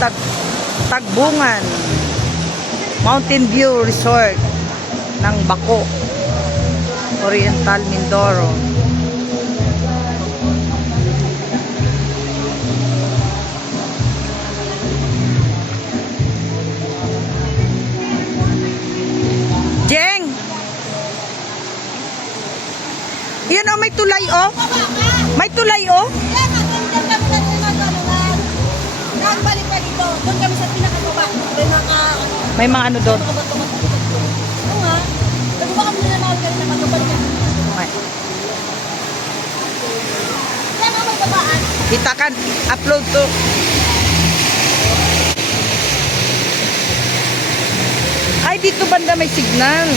Tag Tagbungan Mountain View Resort ng Bako, Oriental, Mindoro. Jeng! Yan o, may tulay o. May tulay o. Nagbalik pa dito. Doon kami sa pinakababa. May mga ano doon. Oo nga. Nagbuka kami na naman kanina magbalik ka. Okay. Kaya nga may babaan. Kita kan, upload to. Ay, dito banda may signal.